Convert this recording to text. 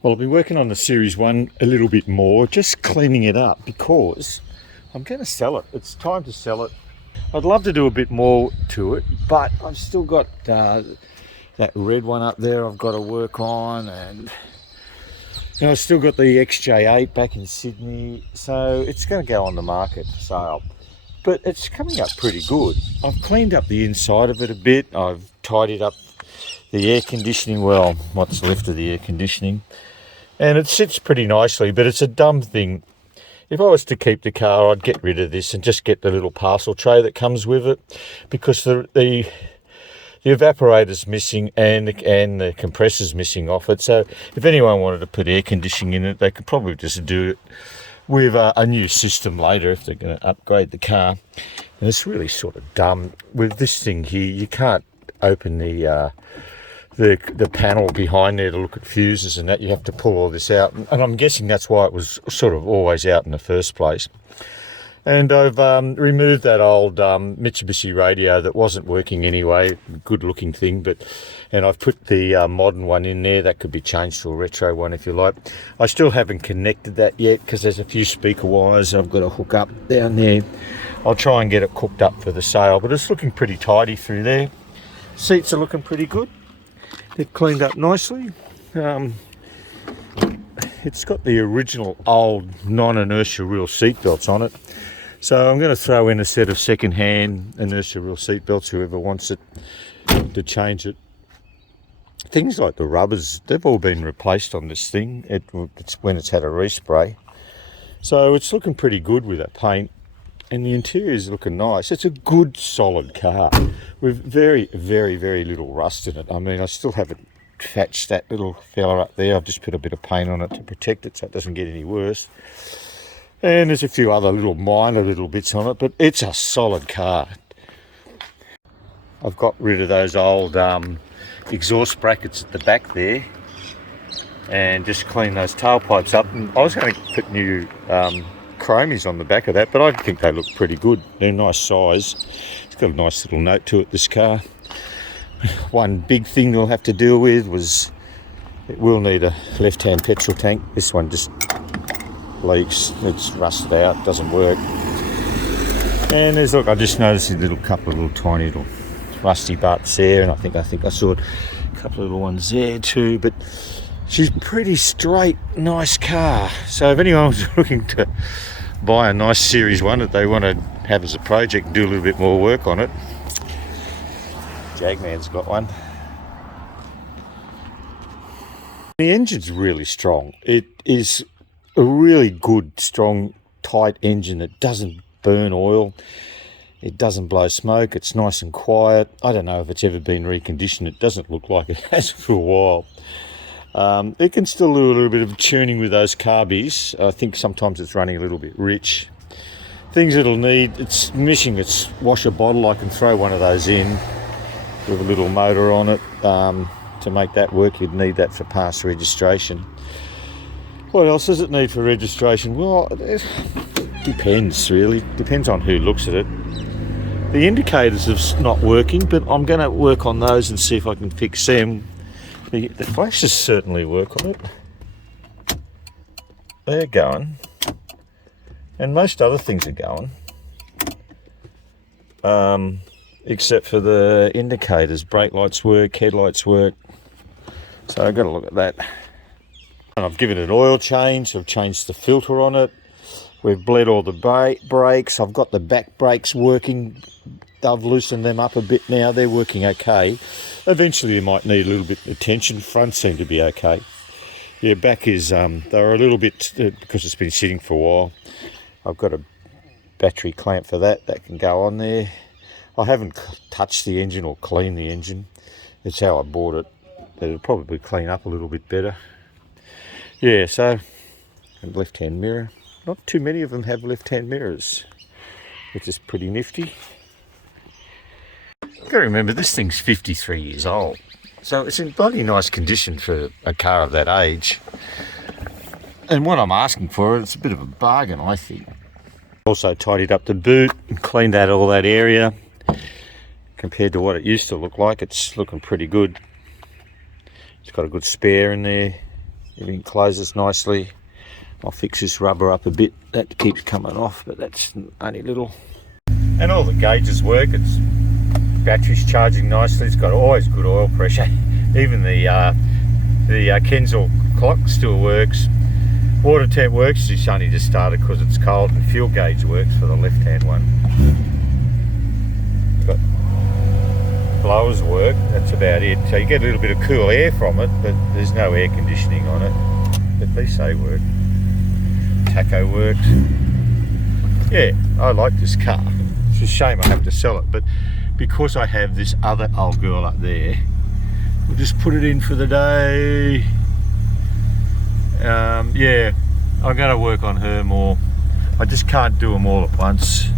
Well, I've been working on the Series 1 a little bit more, just cleaning it up because I'm going to sell it. It's time to sell it. I'd love to do a bit more to it, but I've still got that red one up there I've got to work on, and I've still got the XJ8 back in Sydney, so it's going to go on the market for sale. But it's coming up pretty good. I've cleaned up the inside of it a bit. I've tidied up the air conditioning, well, what's left of the air conditioning, and it sits pretty nicely, but it's a dumb thing. If I was to keep the car, I'd get rid of this and just get the little parcel tray that comes with it, because the evaporator's missing and the compressor's missing off it. So if anyone wanted to put air conditioning in it, they could probably just do it with a new system later if they're going to upgrade the car. And it's really sort of dumb. With this thing here, you can't open the panel behind there to look at fuses and that. You have to pull all this out, and I'm guessing that's why it was sort of always out in the first place. And I've removed that old Mitsubishi radio that wasn't working anyway, good looking thing, and I've put the modern one in there. That could be changed to a retro one if you like. I still haven't connected that yet because there's a few speaker wires I've got to hook up down there. I'll try and get it cooked up for the sale, but it's looking pretty tidy through there. Seats are looking pretty good. They're cleaned up nicely. It's got the original old non-inertia reel seat belts on it. So I'm going to throw in a set of second-hand inertia reel seat belts, whoever wants it, to change it. Things like the rubbers, they've all been replaced on this thing. It's when it's had a respray. So it's looking pretty good with that paint. And the interior is looking nice. It's a good, solid car with very, very, very little rust in it. I mean, I still haven't patched that little fella up there. I've just put a bit of paint on it to protect it so it doesn't get any worse. And there's a few other minor little bits on it, but it's a solid car. I've got rid of those old exhaust brackets at the back there and just clean those tailpipes up. And I was going to put new chromies on the back of that, but I think they look pretty good. They're a nice size. It's got a nice little note to it, this car. One big thing they'll have to deal with was it will need a left-hand petrol tank. This one just leaks, it's rusted out, doesn't work. And there's, look, I just noticed a couple of little tiny little rusty butts there, and I think I saw a couple of little ones there too, but she's pretty straight, nice car. So if anyone's looking to buy a nice Series 1 that they want to have as a project and do a little bit more work on it, Jagman's got one. The engine's really strong. It is a really good, strong, tight engine that doesn't burn oil. It doesn't blow smoke. It's nice and quiet. I don't know if it's ever been reconditioned. It doesn't look like it has for a while. It can still do a little bit of tuning with those carbies. I think sometimes it's running a little bit rich. Things it'll need, it's missing its washer bottle. I can throw one of those in with a little motor on it. To make that work, you'd need that for pass registration. What else does it need for registration? Well, it depends, really. Depends on who looks at it. The indicators are not working, but I'm going to work on those and see if I can fix them. The flashes certainly work on it. They're going. And most other things are going. Except for the indicators. Brake lights work, headlights work. So I've got to look at that. And I've given it an oil change. I've changed the filter on it. We've bled all the brakes. I've got the back brakes working. I've loosened them up a bit now. They're working okay. Eventually you might need a little bit of attention. Front seem to be okay. Yeah, back is, they're a little bit, because it's been sitting for a while. I've got a battery clamp for that. That can go on there. I haven't touched the engine or cleaned the engine. It's how I bought it. It'll probably clean up a little bit better. Yeah, so, and left-hand mirror. Not too many of them have left-hand mirrors, which is pretty nifty. You've got to remember, this thing's 53 years old. So it's in bloody nice condition for a car of that age. And what I'm asking for, it's a bit of a bargain, I think. Also tidied up the boot and cleaned out all that area. Compared to what it used to look like, it's looking pretty good. It's got a good spare in there. Everything closes nicely. I'll fix this rubber up a bit. That keeps coming off, but that's only little. And all the gauges work. It's battery's charging nicely. It's got always good oil pressure. Even the Kenzel clock still works. Water temp works. It's only just started because it's cold, and fuel gauge works for the left-hand one. Got blowers work. That's about it. So you get a little bit of cool air from it, but there's no air conditioning on it. But at least they work. Tacho works. Yeah, I like this car. It's a shame I have to sell it, but because I have this other old girl up there, we'll just put it in for the day. Yeah, I'm going to work on her more. I just can't do them all at once.